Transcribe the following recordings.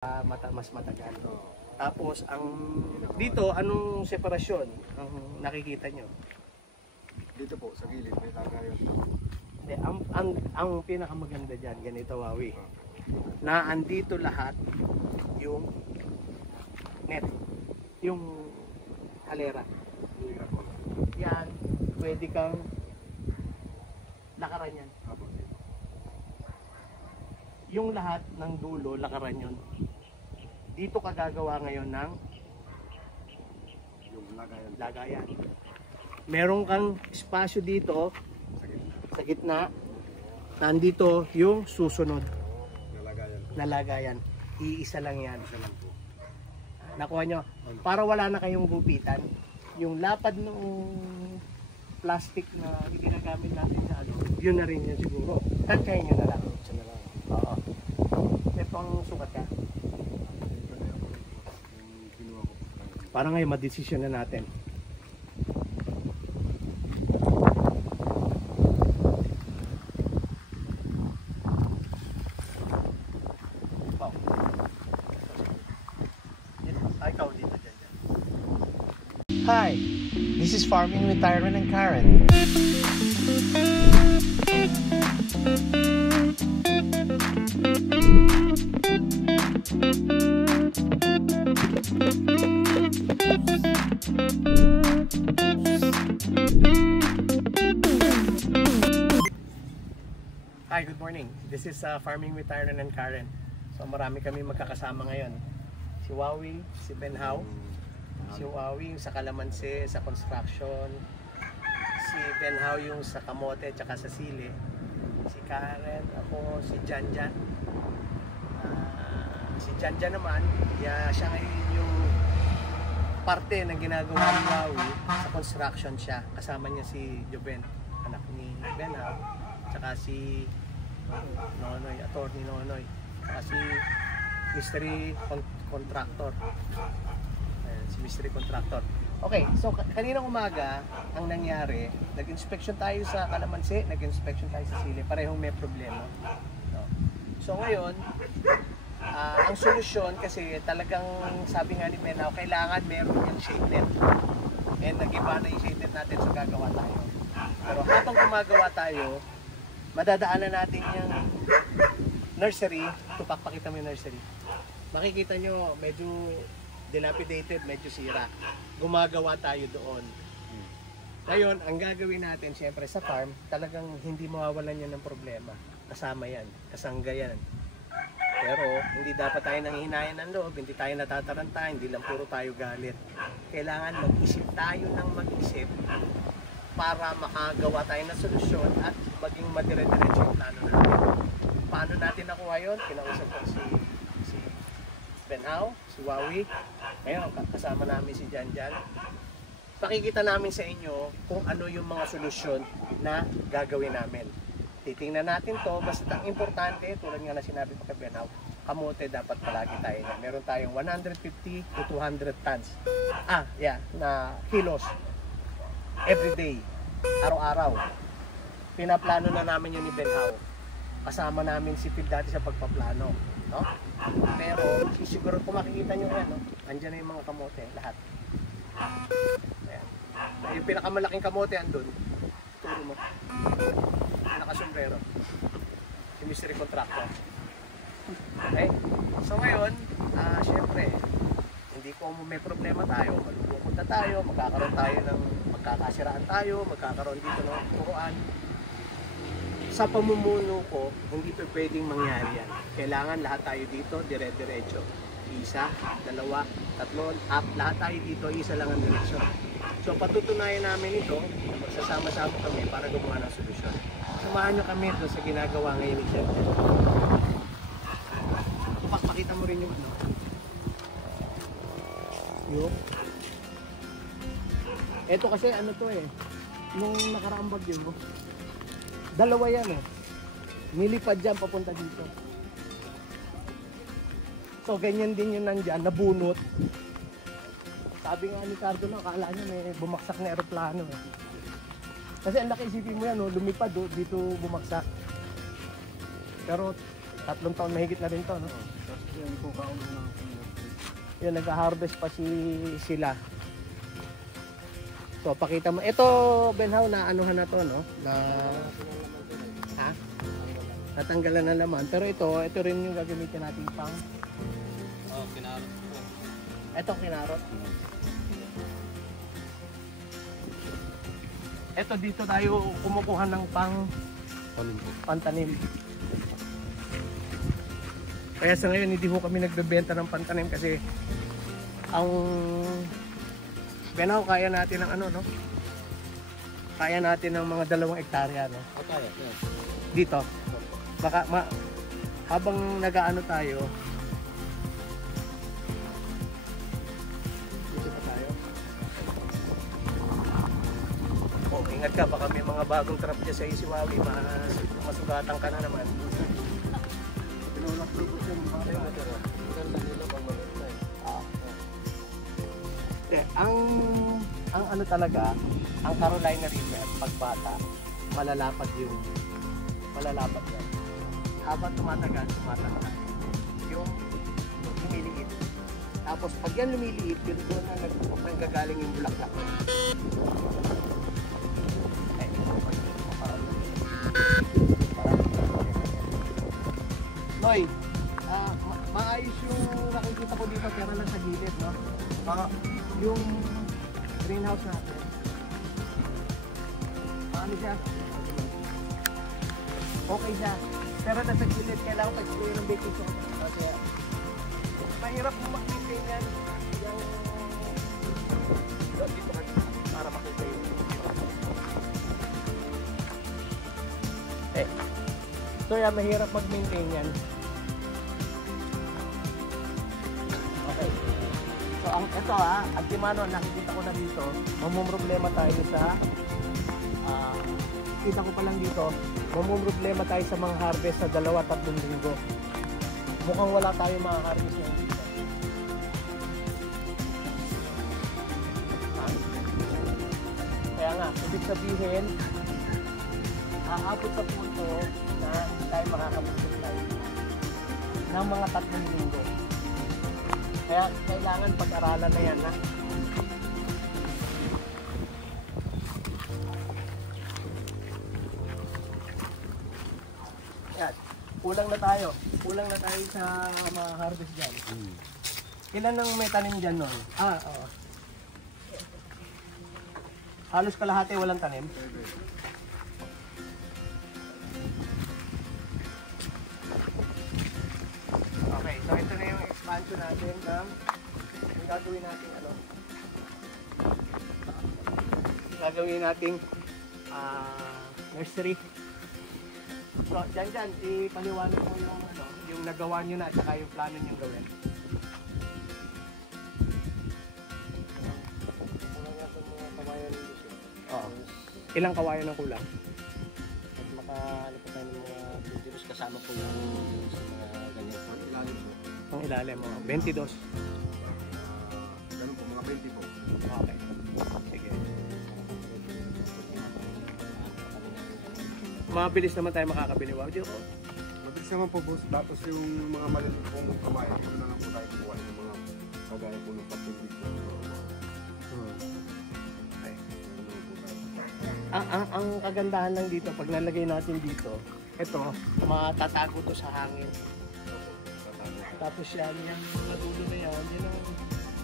mas matagal. Tapos ang dito anong separasyon ang nakikita nyo? Dito po sa gilid may lagayan. Hindi, ang pinakamaganda diyan ganito, Wawi. Na andito lahat yung net, yung halera. Yan, pwede kang lakaran yan. Yung lahat ng dulo, lakaran yun. Dito ka gagawa ngayon ng Yung lagayan. Meron kang espasyo dito sa gitna. Nandito yung susunod na lagayan. Iisa lang yan. Nakuha nyo? Para wala na kayong gupitan. Yung lapad ng plastic na ginagamit natin sa ano, yun na rin yun siguro. Tantyahin nyo na lang. Oo. Itong sukat ka. Para ngayon madesisyon na natin. Wow. Ikaw dito dyan. Hi, this is Farming with Tyron and Karen. Hi, good morning. This is Farming with Tyron and Karen. So marami kami magkakasama ngayon. Si Wawi, si Benhao, si Wawi yung sa kalamansi, sa construction, si Benhao yung sa kamote at sa sili, si Karen, ako, si Janjan. Si Janjan naman, siya ngayon yung parte ng ginagawa ni Wawi sa construction siya. Kasama niya si Joven, anak ni Benhao, tsaka si Nonoy, attorney Nonoy, tsaka si mystery contractor. Ayan, si mystery contractor. Okay, so kaninang umaga ang nangyari, nag-inspection tayo sa kalamansi, nag-inspection tayo sa sili, parehong may problema. No? So ngayon, ang solusyon kasi talagang sabi nga ni Benhao, kailangan meron yung shade net. And nag-iba na yung shade net natin, so gagawa tayo. Pero habang gumagawa tayo, madadaanan natin yung nursery. Pakita mo yung nursery. Makikita nyo medyo dilapidated, medyo sira. Gumagawa tayo doon. Ngayon, ang gagawin natin siyempre sa farm, talagang hindi mawawalan yan ng problema. Kasama yan, kasangga yan. Pero hindi dapat tayo nanghihinayan ng loob, hindi tayo natataranta, hindi lang puro tayo galit. Kailangan mag-isip tayo ng mag-isip para makagawa tayo ng solusyon at maging madire-diretso yung plano natin. Paano natin nakuha yun? Kinausap ko si Benhao, si Wawi. Ngayon, kasama namin si Janjan. Pakikita namin sa inyo kung ano yung mga solusyon na gagawin namin. Titingnan natin to, basta ang importante, tulad nga na sinabi ko kay Benhao, kamote dapat palagi tayo na. Meron tayong 150 to 200 tons. Na kilos. Every day, araw-araw. Pinaplano na namin yun ni Benhao. Kasama namin si Phil dati sa pagpaplano, no? Pero siguro kung makikita nyo yan, no? Andyan na yung mga kamote, lahat. Ayan. Yung pinakamalaking kamote andun. Turo mo. Nakasombrero. Si mystery contractor. Okay? So ngayon, syempre, hindi ko may problema tayo, malulungkot na tayo, magkakaroon tayo ng magkakasiraan tayo, magkakaroon dito ng turuan. Sa pamumuno ko, hindi pa pwedeng mangyari yan. Kailangan lahat tayo dito, dire-diretso. Isa, dalawa, tatlo, lahat tayo dito, isa lang ang direksyon. So patutunayan namin ito, magsasama-sama kami para gumawa ng solusyon. Samahan nyo kami doon sa ginagawa ngayon ni Chef. Pakita mo rin yung ano. Yung ito kasi ano to nung nakaraang bagyo mo, dalawa yan nilipad dyan papunta dito. So ganyan din yung nandyan, nabunot. Sabi nga ni Cardo na, akala niya may bumaksak na aeroplano kasi ang laki, isipin mo yan lumipad dito bumaksak. Pero 3 taon mahigit na rin to, no? Yan po kauna na. Yun, nag-harvest pa sila. So, pakita mo. Ito, Benhaw, na anuhan na to, no? Na, ha? Natanggalan na laman. Pero ito rin yung gagamitin natin pang... Oh, kinarot po. Ito, kinarot. Ito, dito tayo kumukuha ng pantanim. Kaya sa ngayon, hindi ho kami nagbebenta ng pantanim kasi ang Benhaw, kaya natin ng ano, no? Kaya natin ng mga 2 hektarya, no? Kaya, yeah. Dito. Baka habang nag-aano tayo, dito pa tayo. Oh, ingat ka, baka may mga bagong trap dyan sa Isiwawi, masugatan ka na naman. Pinulak po siya ng mga Maganda nila pang maganda eh. Ang ano talaga, ang Carolina River, pagbata, malalapad yan. Habang tumatagal, yung lumiliit. Tapos pag yan lumiliit, yun doon na nanggagaling yung bulaklak. Noy, maayos yung nakikita ko dito pero lang sa gilid, no? Yung greenhouse natin. Paano siya? Okay siya. Pero nasa gilid, kailangan pag-spray ng baking soda. Kasi mahirap mo mag-maintain yan. Yung dito ka para makita yun. So yan, mahirap mag-maintain yan. Okay. So ito at Timano, nakikita ko na dito, mamumroblema tayo sa kita ko pa lang dito, mamumroblema tayo sa mga harvest sa 2-3 linggo. Mukhang wala tayo mga harvest ngayon dito. Kaya nga, ibig sabihin, aabot sa punto na hindi tayo makakapag-supply ng mga 3 linggo. Kaya kailangan pag-aralan na yan, ha? Yan. Kulang na tayo sa mga harvest dyan. Ilan ang may tanim dyan nun? Oo. Halos kalahati walang tanim. Okay, so ito na yung expansion natin ng yung gagawin nating nursery. So, dyan, ipaliwanag mo yung nagawa nyo na at saka yung plano nyo gawin. Oo. Ilang kawayan ang kulang? At makaalap tayo ng mga dangerous kasama po yung sa mga ganyan po. ilalim po. Ang ilalim mo, 22. Ganun po, mga 20 po. Okay. Sige. Mabilis naman tayo makakabili. Wow, Diyo ko. Mabilis naman po boss. Tapos yung mga maliliit pong kamay, dito na lang po tayo kuha yung mga kagaya po ng pagtubig po. Okay. Ang kagandahan lang dito, pag nalagay natin dito, ito, matatago to sa hangin. Tapos yan, yung madulo na yan,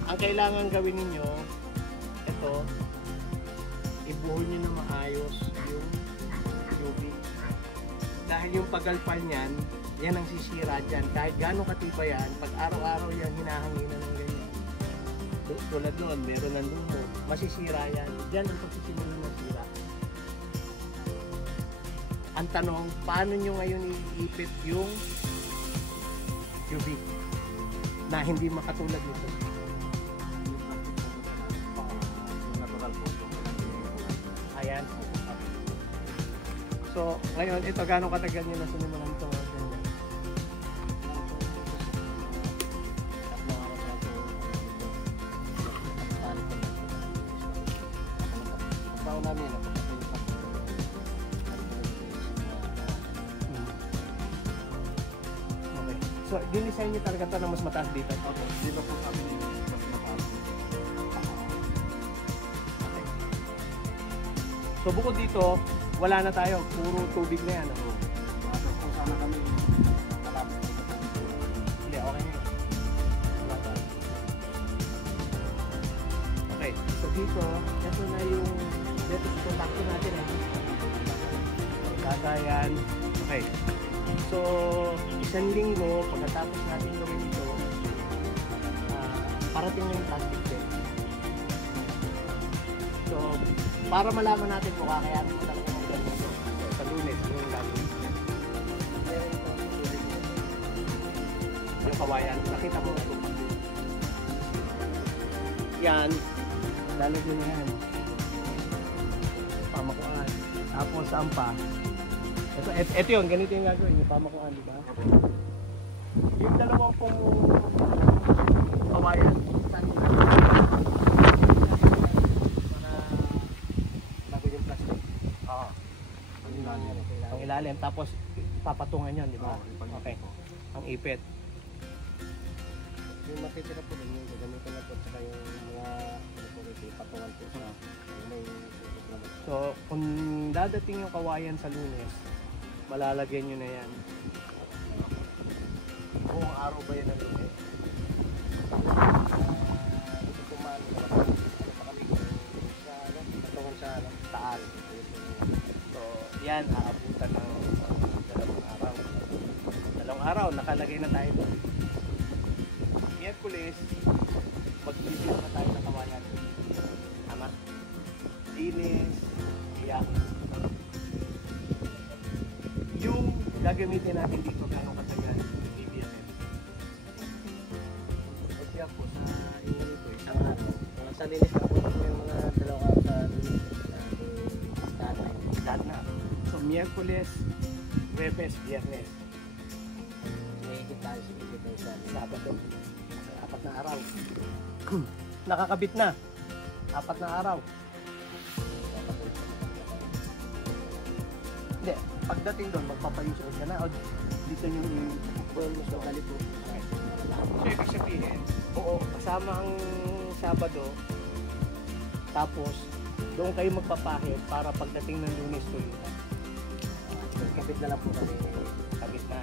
ang kailangan gawin ninyo, ito, ibuhol nyo na maayos yung UV. Dahil yung pagalpal niyan, yan ang sisira dyan. Kahit gano'ng katiba yan, pag araw-araw yan hinahanginan ng ganyan. Tulad doon, meron ng lumo, masisira yan. Dyan ang pagsisimula ng sira. Ang tanong, paano nyo ngayon iipit yung UV na hindi makatulad nito? Ayan. So, ngayon, ito, gano'ng katagal nyo na sinimulan ito? Pagbawa namin, Okay. So, So, dinisign nyo talaga ito na mas mataas dito. Okay. Dito po kami mas mataas. So, bukod dito, wala na tayo. Puro tubig na yan. Ano? Tapos po sana kami malapit po sa Hindi, okay na yun. Wala tayo. Okay. So, dito, ito na yung dito sa contacto natin eh. Kagayan. Okay. So, isang linggo, pagkatapos natin gawin ito, parating na yung plastic bed. So, para malaman natin kung kakayanin mo talaga ng ganito. So, sa Lunes, yung gagawin. Yung kawayan, nakita mo ito. Yan, lalagyan na yan. Pamakuan. Tapos, saan pa? Ito yun, ganito yung gagawin, yung pamakuan, di ba? Yung dalawang pong kawayan, saan yun? Para bago yung plastic. Oo. Ang ilalim, tapos papatungan yun, di ba? Okay. Ang ipit. Yung matitira po din, yung gagamitin na po saka yung mga patungan po sa may susok naman. So, kung dadating yung kawayan sa Lunes, malalagyan nyo na yan. Buong araw ba yan ang Lunes? Ito po man, pa kami sa patungan sa Taal. So, yan, aabutan ng dalawang araw. Dalawang araw, nakalagay na tayo doon. Miyerkules, magbibigyan na tayo ng kawayan. Tama? Linis, iyak. Yung gagamitin natin dito, gano'ng katagal, BBM. Pagkiyak po sa inyo nito, isang araw. Mga sa linis na po yung mga dalawang araw sa linis. Lahat na. So, Miyerkules, Huwebes, Biyernes, Sinigit tayo sa Sabado. 4 na araw. Nakakabit na. 4 na araw. Hindi. Pagdating doon, magpapayusuod ka na. O, dito yung mas magalit po. So, ibig sabihin, oo, kasama ang Sabado. Tapos, doon kayo magpapahid para pagdating ng Lunes tuloy na. Kapit na lang po kami. Kabit na.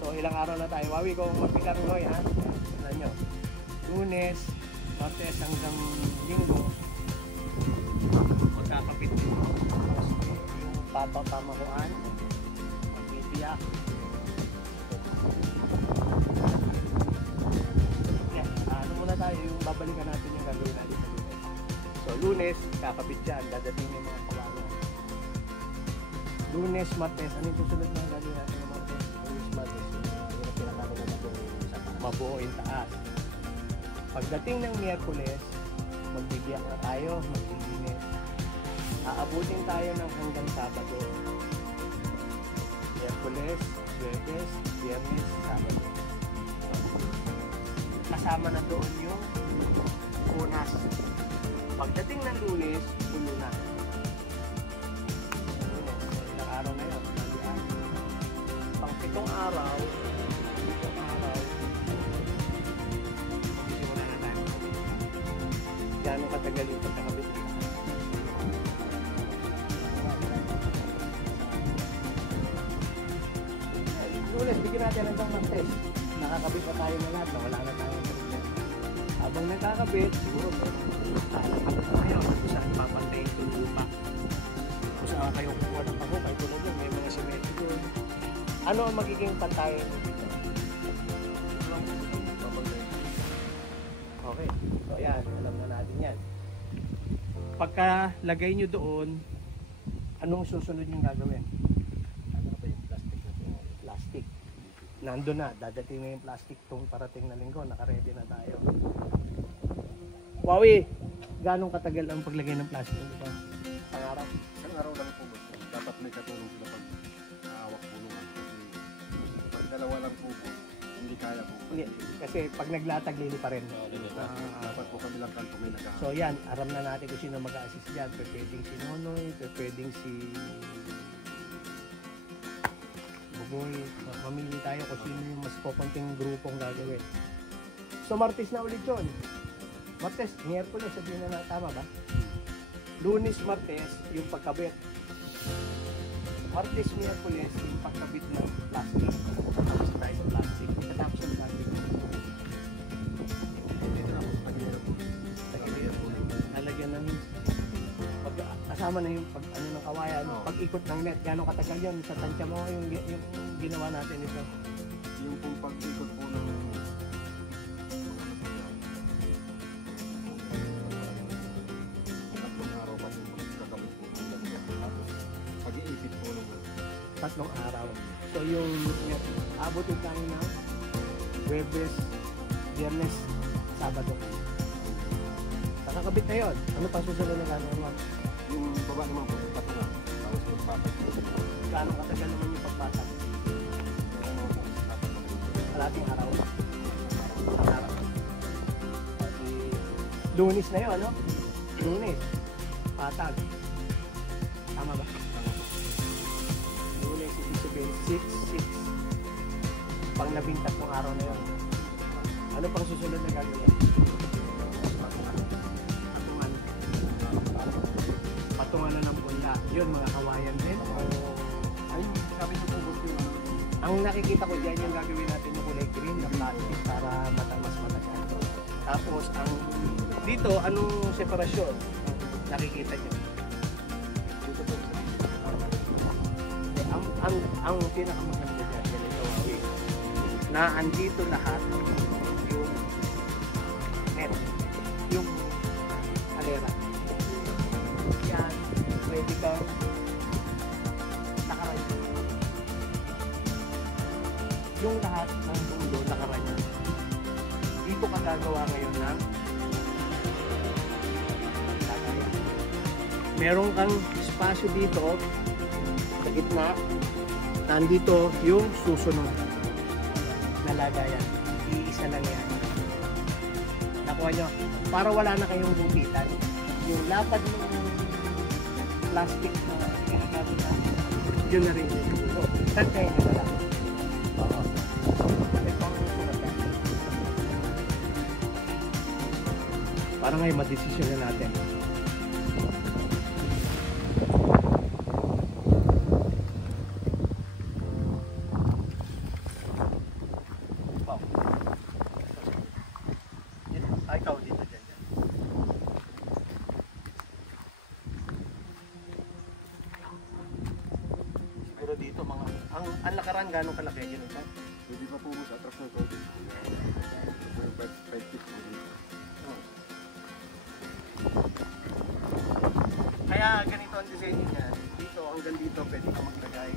So, ilang araw na tayo. Wawi ko magbilang Noy, ha? Tignan nyo. Lunes, Martes hanggang Linggo. Magkakapit. Tapos, yung papapamahuan. Magbibiyak. Yan. Ano muna tayo, yung babalikan natin yung gagawin natin sa Lunes. So, Lunes, kakapit dyan. Dadating yung mga kawalan. Lunes, Martes. Ano yung susunod na gagawin natin ng Martes? Lunes, Martes. Yung pinakano na po sa taas. Mabuo yung taas. Pagdating ng Miyerkules, magbibiyak na tayo, maglilinis. Aabutin tayo ng hanggang Sabado. Miyerkules, Huwebes, Biyernes, Sabado. Kasama na doon yung Punas. Pagdating ng Lunes, pulo na. Lunes, ilang araw na yun. Pang 7 araw, magsisimula na tayo. Gano'ng katagal yung pagkakabit nila? Lunes, bigyan natin hanggang Martes. Nakakabit na tayo na lahat, wala na tayo. Habang nakakabit, siguro lalakabit na kayo kung saan papantayin itong lupa. Kung saan kayo kukuha ng pangukay, tulad yun, may mga semento doon. Ano ang magiging pantayin dito? Okay, so yan, alam na natin yan. Pagka lagay nyo doon, anong susunod yung gagawin? Ano ba yung plastic na po? Plastic. Nandun na, dadating na yung plastic tong parating na linggo, nakaredy na tayo. Wawi, ganong katagal ang paglagay ng plastic dito? Isang araw? Isang araw lang po. Dapat may katulong sila pag hawak bulungan. Kasi pag dalawa lang po, hindi kaya po. Hindi, kasi pag naglatag, lili pa rin. Dapat po kami lang kanto may nag-ahawak. So yan, aram na natin kung sino mag-a-assist dyan. Pwedeng si Nonoy, pwedeng si Baboy. Mamili tayo kung sino yung mas kukunting grupong gagawin. So Martes na ulit yun. Martes, Miyerkules, sabihin na tama ba? Lunes, Martes, yung pagkabit. Martes, Miyerkules, yung pagkabit ng plastic. Tapos tayo sa plastic. Katapos ng plastic. Lalagyan ng kasama na yung pag ano ng kawayan, pag-ikot ng net, gano'ng katagal yun sa tansya mo yung ginawa natin ito. Yung pong pag-ikot po ng tatlong araw pa po kakabit po ng ganyan. Tapos pag-iipit po ng 3 araw. So yung abutin tayo na Huwebes, Biyernes, Sabado. Nakakabit na yun. Ano pa susunod na gano'n mo? yung baba naman po, patungan. Tapos magpapat po. Gano'ng katagal naman yung pagpatag? Kalating araw. Isang araw. Pati Lunes na yun, ano? Lunes. Patag. Tama ba? Lunes, ibig sabihin 6. Pang 13 araw na yun. Ano pang susunod na gagawin? Patungan na ng bunda. Yun, mga kawayan din. Ay, sabi niyo po gusto yung Ang nakikita ko dyan yung gagawin natin yung kulay green na plastic para mas matagal. Tapos, ang dito, anong separasyon? Nakikita nyo. dito po. Ang pinakamaganda dyan, ganito, na andito lahat yung net, yung alera. Yan, pwede kang nakaranyo. Yung lahat ng dulo nakaranyo. Dito ka gagawa ngayon ng lagayan. Meron kang espasyo dito sa gitna. Nandito yung susunod na lagayan. Iisa lang yan. Nakuha nyo. Para wala na kayong gupitan. Yung lapad ng plastic na ginagamit na, yun na rin yung tantay nyo na lang. Oo. Itong sulat yan. Para ngayon madesisyon na natin. Ikaw dito dyan. Siguro dito mga ang lakaran gano'ng kalaki yun ito? Pwede pa po sa atras ng COVID. Yung 5 feet po dito. Kaya ganito ang design niya. Dito hanggang dito pwede ka maglagay.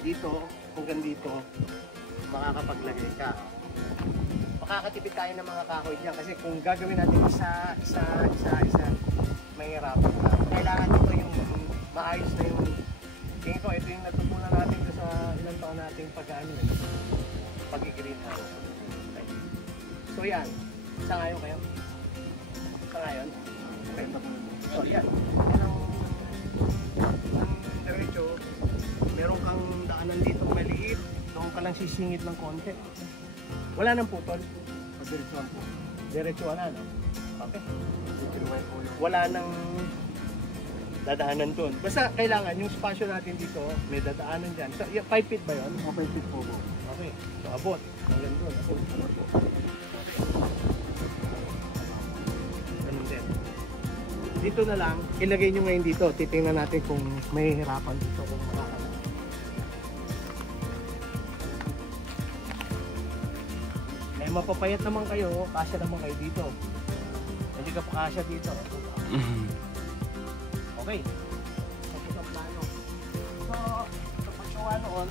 Dito hanggang dito makakapaglagay ka. Makakatipid tayo ng mga kahoy dyan kasi kung gagawin natin isa, mahirapan ka. Kailangan dito yung maayos na yung tingin ko, ito yung natutunan natin sa ilang taon nating pag-ano pag-greenhouse. Okay. So yan, sa ngayon kayo? Sa ngayon? Okay. So yan, ang diretso, meron kang daanan dito maliit, doon ka lang sisingit ng konti. Wala nang putol. Pag-diretsuhan po. Diretsuhan na, no? Okay. Diretsuhan po yung Wala nang dadaanan doon. Basta kailangan yung spasyo natin dito, may dadaanan dyan. So, 5 feet ba yun? 5 feet po po. Okay. So, abot. Hanggang doon. Abot. Ganun din. Dito na lang, ilagay nyo ngayon dito. Titingnan natin kung may hirapan dito kung makakalaman. Eh, mapapayat naman kayo, kasya naman kayo dito. Hindi ka pa kasya dito. Okay. Tapos ang plano. So, sa paggawa noon,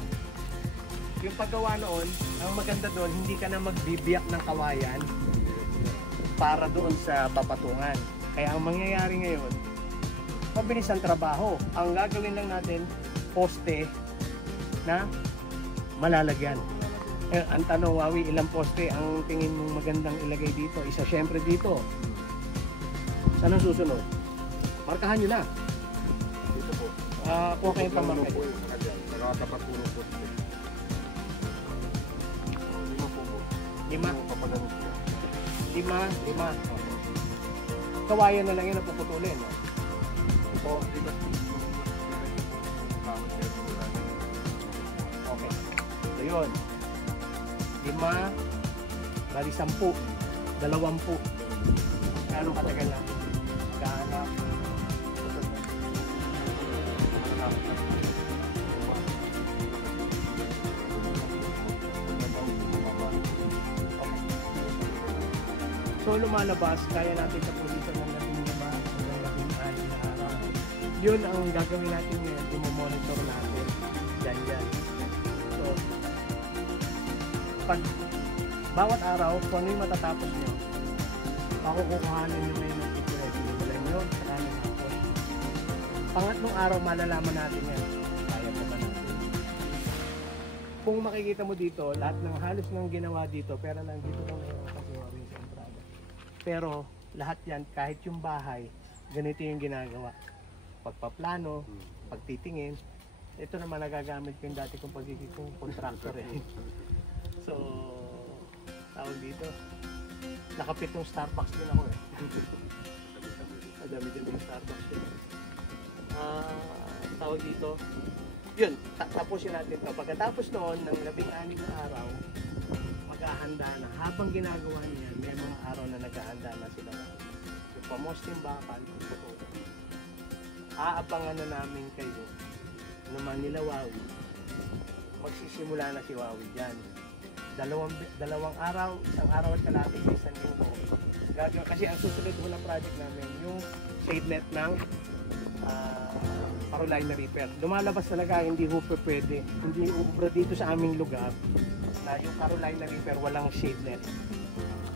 yung paggawa noon, ang maganda doon, hindi ka na magbibiyak ng kawayan para doon sa papatungan. Kaya ang mangyayari ngayon, mabilis ang trabaho. Ang gagawin lang natin, poste na malalagyan. Eh, ang tanong, Wawi, ilang poste ang tingin mong magandang ilagay dito? Isa syempre dito. Saan ang susunod? Markahan nyo na. Dito po. Kung kayo Yung pamarkay. po yung kanya. Nakatapat po ng poste. 5 po po. 5? Yung papaganit po. 5? Kawayan na lang yun na puputulin. No? O, di ba yung kahoy na yung ulan? Okay. So yun. 5, bali 10, 20. Gano'ng katagal na? Maghahanap. So lumalabas, kaya natin sa position ng 15 hanggang 16 na araw. Yun ang gagawin natin ngayon, i-monitor natin. Yan. So, pag bawat araw, kung ano yung matatapos nyo, makukuhanin nyo ngayon ng security. Wala nyo, saka nyo hapon. Pangatlong araw, malalaman natin yan. Kaya pa ba natin? Kung makikita mo dito, lahat ng halos ng ginawa dito, pero lang dito lang mayroon kasi maraming sa entrada. Pero lahat yan, kahit yung bahay, ganito yung ginagawa. Pagpaplano, pagtitingin, ito naman nagagamit ko yung dati kong pagiging contractor eh. So, tawag dito, nakapit ng Starbucks din ako eh. Madami din yung Starbucks din. Tawag dito, yun, tapusin natin ito. Pagkatapos noon, ng 16 na araw, maghahanda na. Habang ginagawa niya, may mga araw na naghahanda na sila. Yung pamosting bakal, aabangan na namin kayo naman nila Wawi. Magsisimula na si Wawi dyan. Dalawang araw, isang araw at kalahati sa isang linggo. Gagawin, kasi ang susunod ko na project namin, yung shade net ng Carolina Reaper. Lumalabas talaga, hindi ho pwede. Hindi ubra dito sa aming lugar na yung Carolina Reaper walang shade net.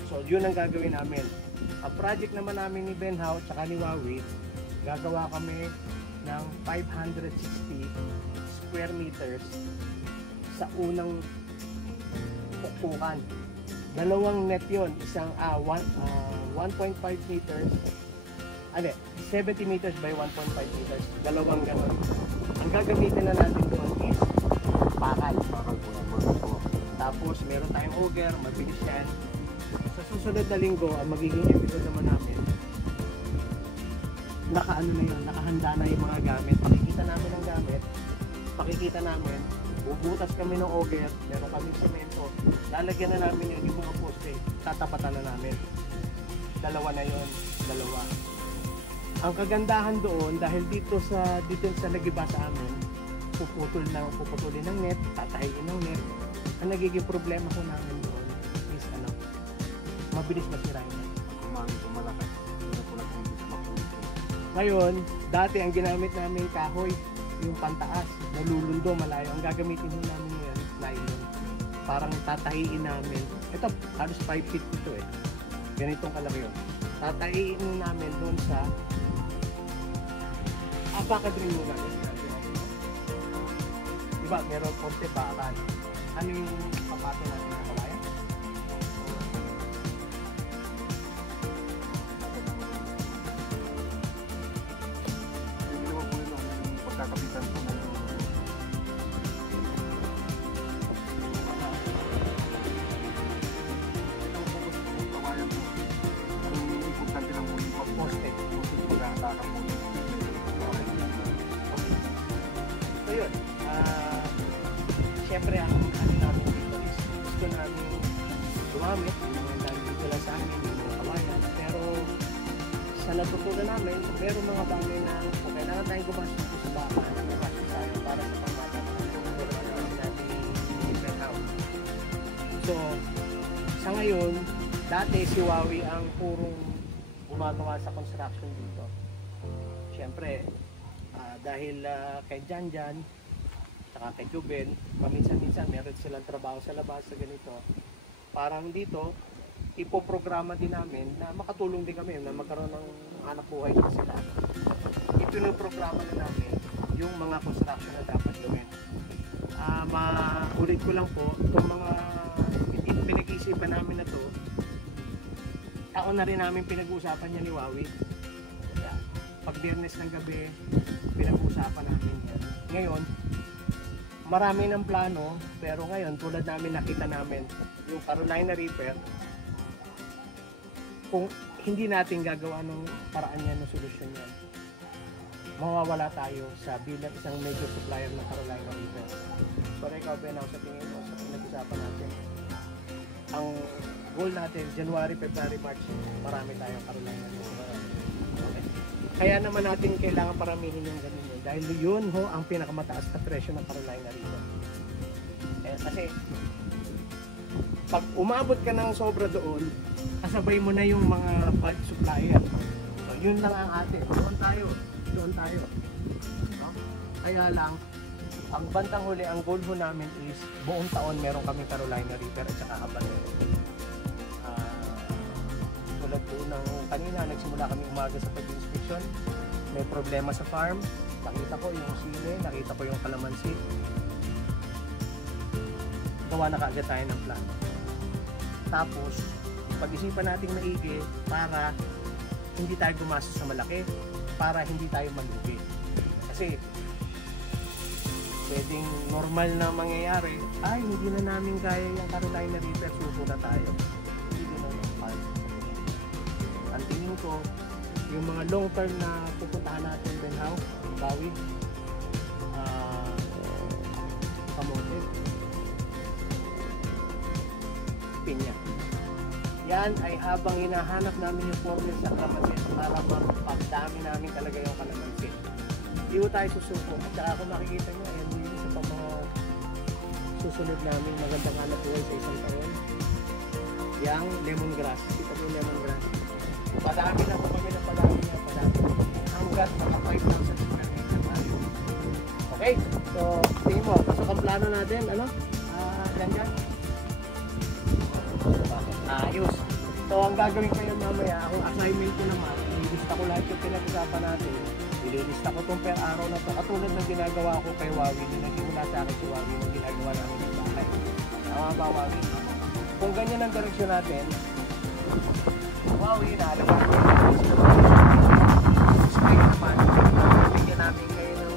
So yun ang gagawin namin. Ang project naman namin ni Benhao at ni Wawi, gagawa kami ng 560 square meters sa unang pukpukan. Dalawang net yun, isang 1.5 meters, 70 meters by 1.5 meters, dalawang ganon. Ang gagamitin na natin doon is bakal. Tapos meron tayong auger, mabilis yan. Sa susunod na linggo, ang magiging episode naman namin, nakaano na yun, nakahanda na yung mga gamit. Pakikita namin ang gamit, pakikita namin, bubutas kami ng auger, meron kami semento, lalagyan na namin yung mga poste, tatapatan na namin. Dalawa na yun, dalawa. Ang kagandahan doon, dahil dito sa nagiba sa amin, puputulin ng net, tatahiin ng net. Ang nagiging problema ko namin doon is mabilis masira yung net. Ngayon, dati ang ginamit namin kahoy, yung pantaas, nalulundo, malayo. Ang gagamitin din namin ngayon, nylon. Parang tatahiin namin. Ito, halos 5 feet ito eh. Ganitong kalaki yun. Tatahiin namin doon sa baka rin muna. Diba, meron konti bakal. Ano yung kapato natin na kawayan? Hindi naman po yun ang pagkakapitan po ng kawayan po. Ang importante lang po yung poste. Pagkakatakan po. So yun, syempre ang ano namin dito is gusto namin gumamit yung mga dahil dito lang sa amin, yung mga kawayan. Pero sa natutunan namin, meron mga bagay na kung kailangan tayong gumastos po sa baka, gumastos tayo para sa pamata ng natin different house. So, sa ngayon, dati si Wawi ang purong gumagawa sa construction dito. Syempre, dahil kay Janjan saka kay Juben, paminsan-minsan meron silang trabaho sa labas sa ganito. Parang dito, ipoprograma din namin na makatulong din kami na magkaroon ng anak buhay na sila. Ipinoprograma na namin yung mga construction na dapat gawin. Maulit ko lang po, itong mga pinag-iisipan namin na to, taon na rin namin pinag-uusapan niya ni Wawi. Pag Biyernes ng gabi, pinag-uusapan namin yan. Ngayon, marami ng plano, pero ngayon tulad namin nakita namin yung Carolina Reaper, kung hindi natin gagawa ng paraan yan, ng solusyon yan, mawawala tayo sa bilang isang major supplier ng Carolina Reaper. So ikaw, Ben, sa tingin mo, sa pinag-usapan natin, ang goal natin, January, February, March, marami tayong Carolina Reaper. Okay. Kaya naman natin kailangan paramihin yung ganun yun. Dahil yun ho ang pinakamataas na presyo ng Carolina Reaper. Kasi pag umabot ka ng sobra doon, kasabay mo na yung mga bulk supplier. So yun lang ang atin. Doon tayo. No? Kaya lang, ang bandang huli, ang goal ho namin is buong taon meron kami Carolina Reaper at saka habanero. Tulad po ng kanina, nagsimula kami umaga sa pag-inspection. May problema sa farm. Nakita ko yung sili, nakita ko yung kalamansi. Gawa na kaagad tayo ng plano. Tapos, pag-isipan natin maigi para hindi tayo gumastos sa malaki, para hindi tayo malugi. Kasi, pwedeng normal na mangyayari, ay hindi na namin kaya yung Carolina Reaper, suso na tayo. Hindi na normal. Ang tingin ko, yung mga long term na pupuntahan natin, Benhaw, Bawi, Kamote, Pinya. Yan ay habang hinahanap namin yung formula sa kalamansi para mapagdami namin talaga yung kalamansi. Hindi ko tayo susuko. At saka kung makikita nyo, ayan yung isa pa mga susunod namin magandang hanap buhay sa isang taon. Yang lemongrass. Kita mo yung lemongrass. Padami na po kami na padami. Hanggang mga 5,000 square meter tayo. Okay, so tingin mo, pasok ang plano natin, ano? Yan dyan. Ayos. So ang gagawin ko yun mamaya, ang assignment ko naman, ililista ko lahat yung pinag-usapan natin. Ililista ko itong per araw na ito. Katulad ng ginagawa ko kay Wawi, nagsimula sa akin si Wawi ng ginagawa namin ng bahay. Tama ba, Wawi? Kung ganyan ang direksyon natin, Wawi, naalam ko. Spray naman. Bigyan namin kayo ng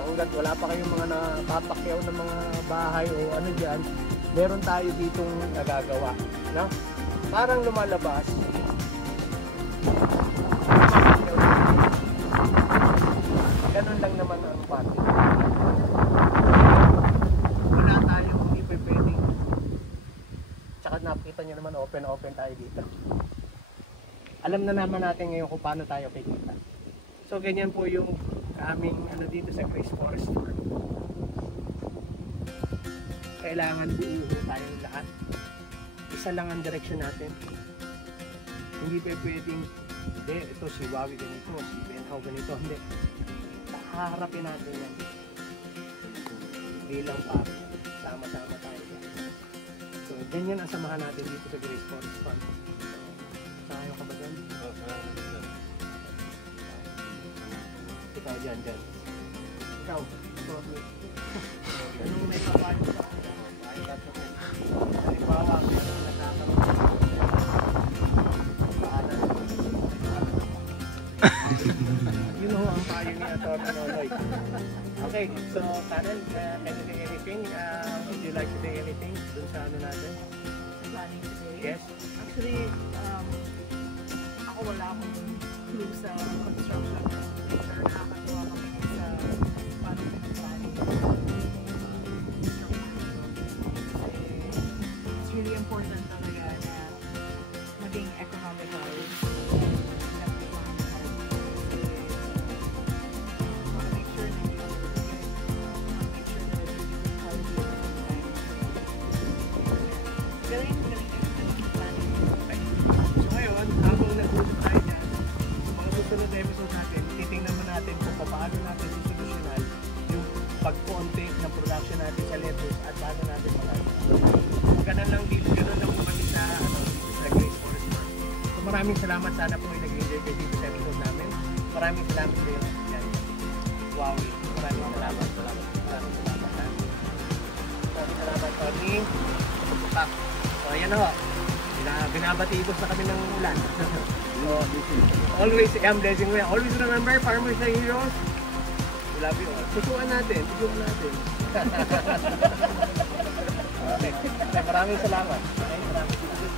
hanggat wala pa kayong mga napapakyaw ng mga bahay o ano dyan, meron tayo ditong nagagawa. No? Parang lumalabas. Ganun lang naman ang pati. Wala tayong hindi pwedeng. Tsaka nakita nyo naman open tayo dito. Alam na naman natin ngayon kung paano tayo kikita. So ganyan po yung aming ano dito sa Grace Forest Farm. Kailangan buuho tayong lahat. Isa lang ang direksyon natin. Hindi pa pwedeng, hindi, ito si Wawi ganito, si Benhaw ganito, hindi. Haharapin natin yan. Bilang partner, sama-sama tayo. So, ganyan ang samahan natin dito sa Grace Forest Farm. Sakayo ka ba dyan? Ikaw dyan. Ikaw, sorry. Anong may papayo ka? Halimbawa, meron nagkakaroon paanan. Yun ho ang payo ni Atty. Nonoy. Okay, so Karen, can you say anything? Would you like to say anything dun sa ano natin? Planning today? Yes? Actually, ako wala akong clue sa construction. Pero nakakatuwa kami sa paano yung planning. It's really important talaga na maging economical. Episode natin, titingnan mo natin kung paano natin i-solutional yung pag-contain ng production natin sa lettuce at paano natin mag-ano. Ganun lang dito, ganun lang po kami sa, dito sa Grace Forest Farm. So maraming salamat, sana po ay nag-enjoy kayo dito sa episode namin. Maraming salamat kayo. Wow, maraming salamat. Maraming salamat po ni Pak. So ayan na ho. Binabatigos na kami ng ulan. So, always, I'm blessing you. Always remember, farmers are heroes. We love you all. Tutuan natin. Okay. Okay, maraming salamat. Okay, maraming salamat.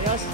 Ayos.